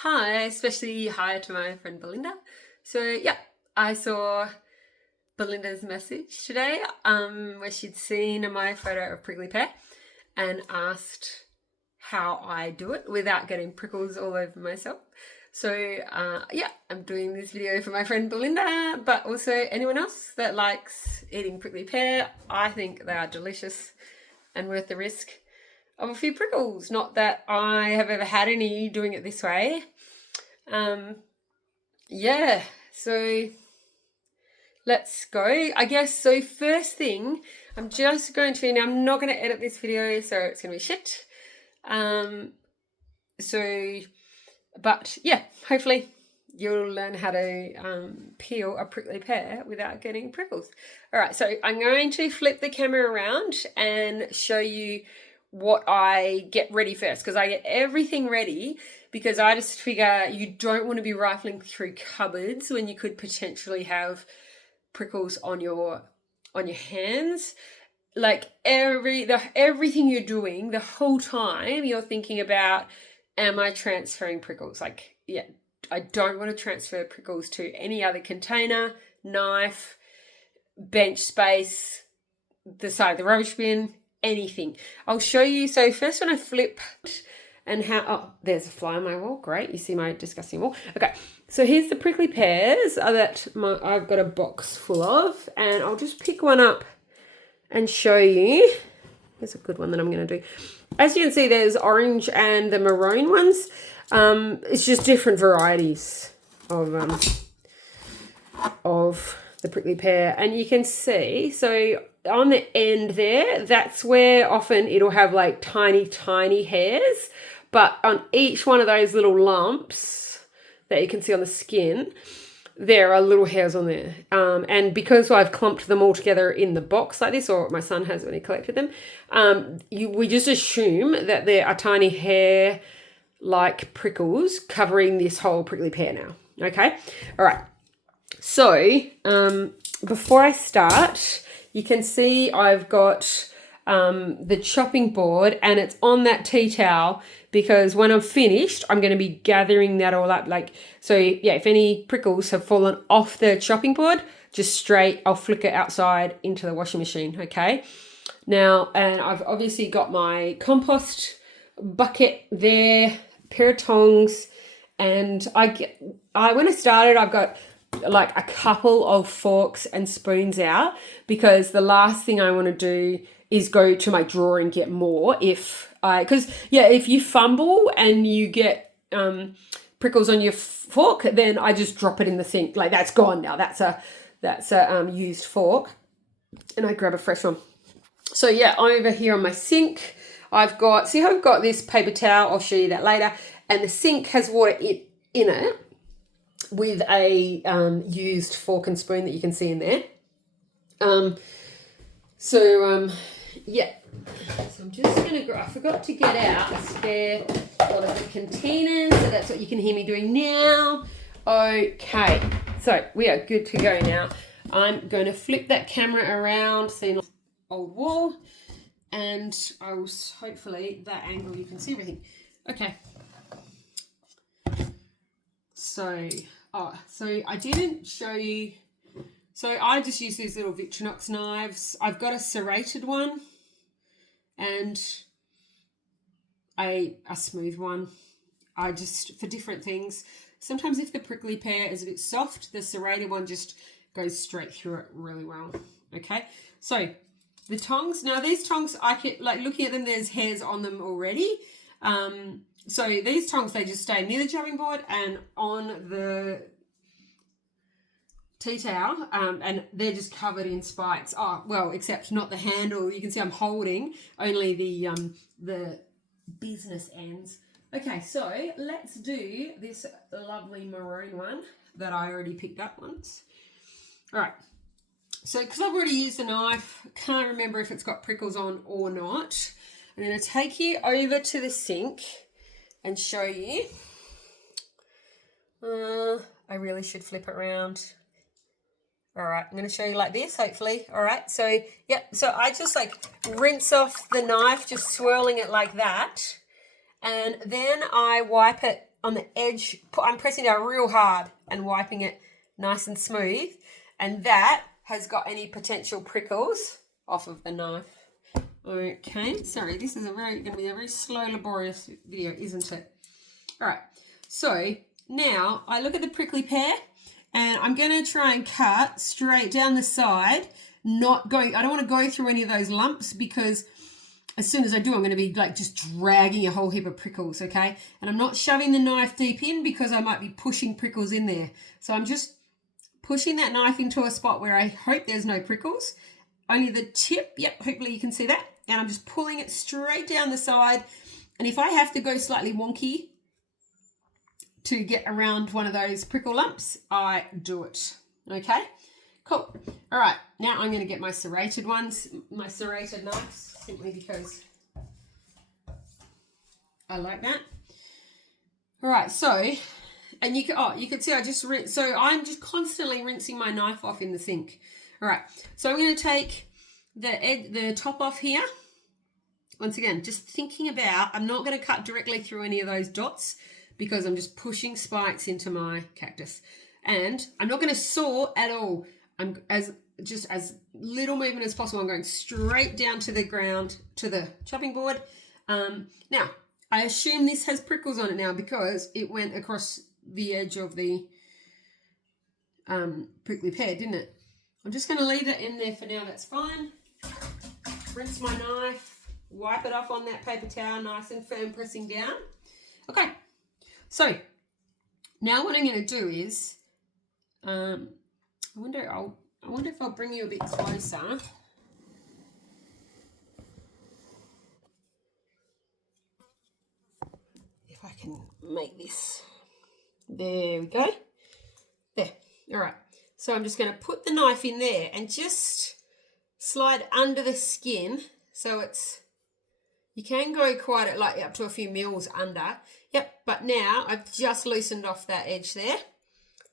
Hi, especially hi to my friend Belinda. So yeah, I saw Belinda's message today, where she'd seen my photo of Prickly Pear and asked how I do it without getting prickles all over myself. So yeah, I'm doing this video for my friend Belinda, but also anyone else that likes eating prickly pear. I think they are delicious and worth the risk of a few prickles. Not that I have ever had any doing it this way. Yeah, so let's go. I guess so. First thing, I'm just going to, now I'm not going to edit this video, so it's going to be shit. But yeah, hopefully you'll learn how to peel a prickly pear without getting prickles. All right, so I'm going to flip the camera around and show you what I get ready first, because I get everything ready because I just figure you don't want to be rifling through cupboards when you could potentially have prickles on your hands. Like everything you're doing the whole time, you're thinking about, am I transferring prickles? Like, yeah, I don't want to transfer prickles to any other container, knife, bench space, the side of the rubbish bin, anything. I'll show you. So first when I flip and how, oh, there's a fly on my wall. Great. You see my disgusting wall. Okay. So here's the prickly pears that I've got a box full of, and I'll just pick one up and show you. Here's a good one that I'm going to do. As you can see, there's orange and the maroon ones. It's just different varieties of the prickly pear. And you can see, so on the end there, that's where often it'll have like tiny, tiny hairs. But on each one of those little lumps that you can see on the skin, there are little hairs on there. And because I've clumped them all together in the box like this, or my son has when he collected them, we just assume that there are tiny hair like prickles covering this whole prickly pear now. Okay? All right. So before I start, you can see I've got the chopping board, and it's on that tea towel because when I'm finished, I'm going to be gathering that all up. Like, so yeah, if any prickles have fallen off the chopping board, just straight, I'll flick it outside into the washing machine. Okay. Now, and I've obviously got my compost bucket there, pair of tongs, and when I started, I've got like a couple of forks and spoons out because the last thing I want to do is go to my drawer and get more because if you fumble and you get prickles on your fork, then I just drop it in the sink. Like, that's gone now. That's a used fork, and I grab a fresh one. So yeah, over here on my sink, I've got this paper towel. I'll show you that later. And the sink has water in it with a used fork and spoon that you can see in there. Yeah. So I'm just going to I forgot to get out a spare one of the containers, so that's what you can hear me doing now. Okay. So we are good to go now. I'm going to flip that camera around, see an old wall, and I will hopefully that angle you can see everything. Okay. So I didn't show you. So I just use these little Victorinox knives. I've got a serrated one and a smooth one. I just, for different things. Sometimes if the prickly pear is a bit soft, the serrated one just goes straight through it really well. Okay, so the tongs. Now these tongs, I can, like, looking at them, there's hairs on them already. So these tongs, they just stay near the chopping board and on the tea towel, and they're just covered in spikes. Oh, well, except not the handle. You can see I'm holding only the business ends. Okay, so let's do this lovely maroon one that I already picked up once. All right. So because I've already used the knife, can't remember if it's got prickles on or not. I'm going to take you over to the sink and show you. I really should flip it around. All right, I'm going to show you like this, hopefully. All right, so, yeah, so I just like rinse off the knife, just swirling it like that. And then I wipe it the edge, I'm pressing down real hard and wiping it nice and smooth. And that has got any potential prickles off of the knife. Okay, sorry, this is going to be a very slow, laborious video, isn't it? All right, so now I look at the prickly pear and I'm going to try and cut straight down the side, I don't want to go through any of those lumps because as soon as I do, I'm going to be like just dragging a whole heap of prickles, okay? And I'm not shoving the knife deep in because I might be pushing prickles in there. So I'm just pushing that knife into a spot where I hope there's no prickles. Only the tip, yep, hopefully you can see that. And I'm just pulling it straight down the side. And if I have to go slightly wonky to get around one of those prickle lumps, I do it, okay? Cool. All right, now I'm going to get my serrated ones, my serrated knives, simply because I like that. All right, so, and you can see I just rinse, so I'm just constantly rinsing my knife off in the sink. All right, so I'm going to take the top off here. Once again, just thinking about, I'm not going to cut directly through any of those dots because I'm just pushing spikes into my cactus. And I'm not going to saw at all. I'm as little movement as possible. I'm going straight down to the ground, to the chopping board. Now, I assume this has prickles on it now because it went across the edge of the prickly pear, didn't it? I'm just going to leave it in there for now. That's fine. Rinse my knife. Wipe it off on that paper towel, nice and firm, pressing down. Okay, so now what I'm going to do is, I wonder if I'll bring you a bit closer. If I can make this. There we go. There. All right. So I'm just going to put the knife in there and just slide under the skin so it's. You can go quite like up to a few mils under. Yep, but now I've just loosened off that edge there.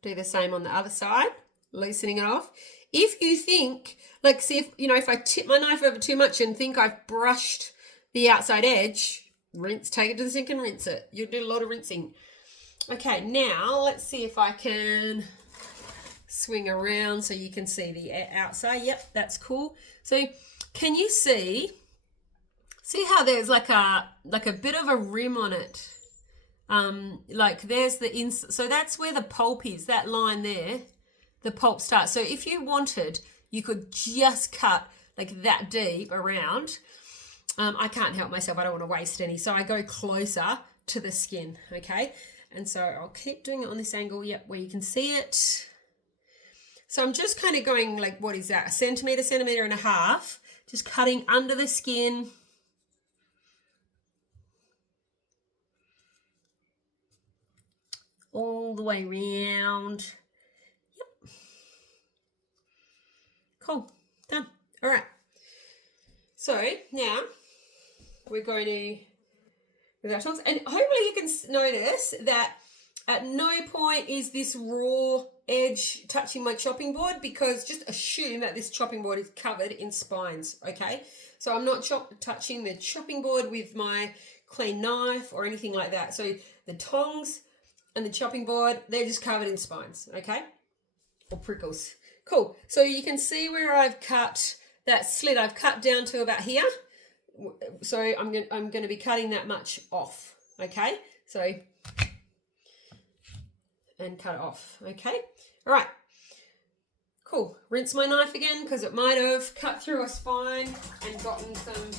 Do the same on the other side, loosening it off. If you think, like, see if I tip my knife over too much and think I've brushed the outside edge, take it to the sink and rinse it. You'll do a lot of rinsing. Okay, now let's see if I can swing around so you can see the outside. Yep, that's cool. So can you see how there's like a bit of a rim on it? Like there's the so that's where the pulp is, that line there, the pulp starts. So if you wanted, you could just cut like that deep around. I can't help myself, I don't want to waste any. So I go closer to the skin, okay? And so I'll keep doing it on this angle, yep, where you can see it. So I'm just kind of going like, what is that? A centimetre and a half, just cutting under the skin. All the way around. Yep. Cool. Done. All right. So now we're going to, with our tongs, and hopefully you can notice that at no point is this raw edge touching my chopping board, because just assume that this chopping board is covered in spines, okay? So I'm not touching the chopping board with my clean knife or anything like that. So the tongs and the chopping board, they're just covered in spines, okay? Or prickles. Cool. So you can see where I've cut that slit. I've cut down to about here. So I'm going to be cutting that much off, okay? So, and cut it off, okay? All right. Cool. Rinse my knife again because it might have cut through a spine and gotten some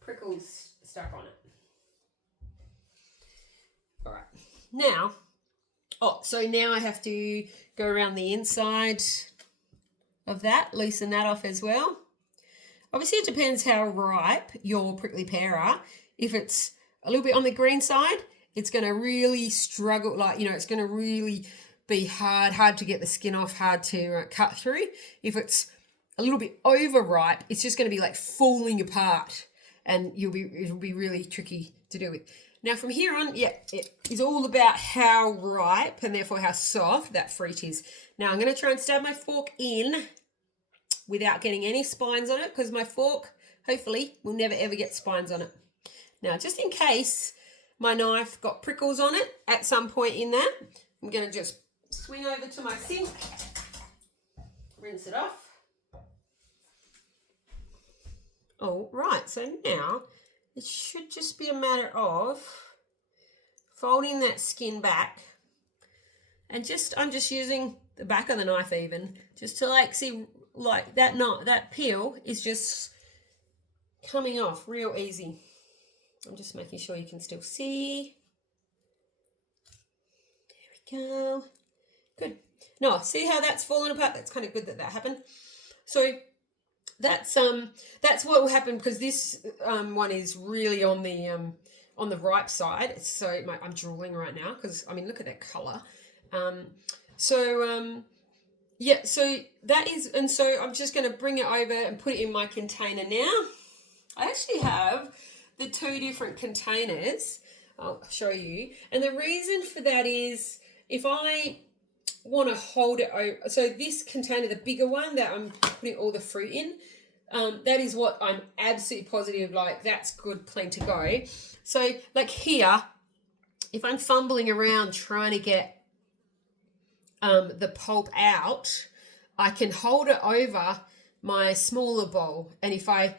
prickles stuck on it. All right, now, so now I have to go around the inside of that, loosen that off as well. Obviously, it depends how ripe your prickly pear are. If it's a little bit on the green side, it's going to really struggle, it's going to really be hard to get the skin off, hard to cut through. If it's a little bit overripe, it's just going to be like falling apart and it'll be really tricky to deal with. Now from here on, yeah, it is all about how ripe and therefore how soft that fruit is. Now I'm going to try and stab my fork in without getting any spines on it, because my fork, hopefully, will never ever get spines on it. Now, just in case my knife got prickles on it at some point in that. I'm going to just swing over to my sink, rinse it off. All right, so now it should just be a matter of folding that skin back, and I'm just using the back of the knife even just to like see like that peel is just coming off real easy. I'm just making sure you can still see. There we go. Good. No, see how that's fallen apart? That's kind of good that happened. So that's what will happen, because this one is really on the ripe side. So I'm drooling right now because I mean look at that color. Yeah, so that is, and so I'm just going to bring it over and put it in my container now. I actually have the two different containers. I'll show you, and the reason for that is if I want to hold it over, so this container, the bigger one that I'm putting all the fruit in, that is what I'm absolutely positive, like that's good, clean to go. So like here, if I'm fumbling around trying to get the pulp out, I can hold it over my smaller bowl, and if I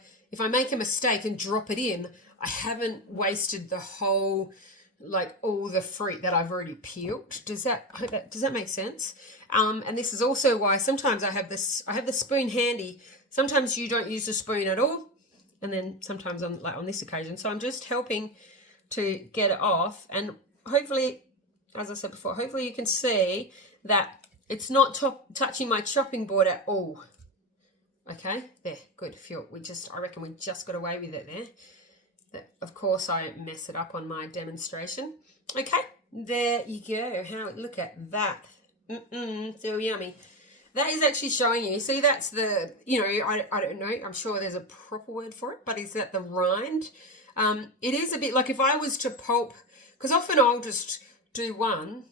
make a mistake and drop it in, I haven't wasted the whole, like all the fruit that I've already peeled. Does that make sense? And this is also why sometimes I have the spoon handy. Sometimes you don't use the spoon at all, and then sometimes on this occasion. So I'm just helping to get it off, and hopefully, as I said before, hopefully you can see that it's not touching my chopping board at all. Okay, there, good. I reckon we just got away with it there. Of course, I mess it up on my demonstration. Okay, there you go. Look at that. So yummy. That is actually showing you. See, that's the, I don't know. I'm sure there's a proper word for it, but is that the rind? It is a bit like if I was to pulp, because often I'll just do one,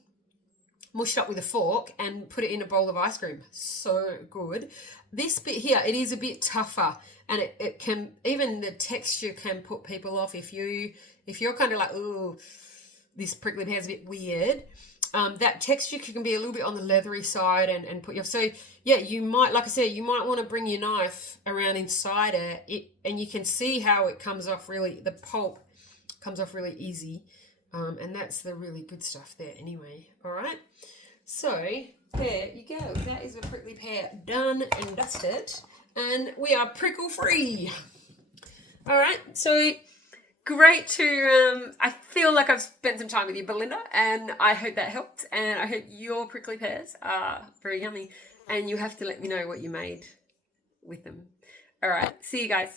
mush it up with a fork and put it in a bowl of ice cream. So good. This bit here, it is a bit tougher, and it can, even the texture can put people off if you're kind of like, oh, this prickly pear is a bit weird. That texture can be a little bit on the leathery side and put you off. So yeah, you might, like I said, you might want to bring your knife around inside it, and you can see how it comes off really, the pulp comes off really easy. And that's the really good stuff there anyway. All right. So there you go. That is a prickly pear done and dusted. And we are prickle free. All right. So great to, I feel like I've spent some time with you, Belinda, and I hope that helped. And I hope your prickly pears are very yummy. And you have to let me know what you made with them. All right. See you guys.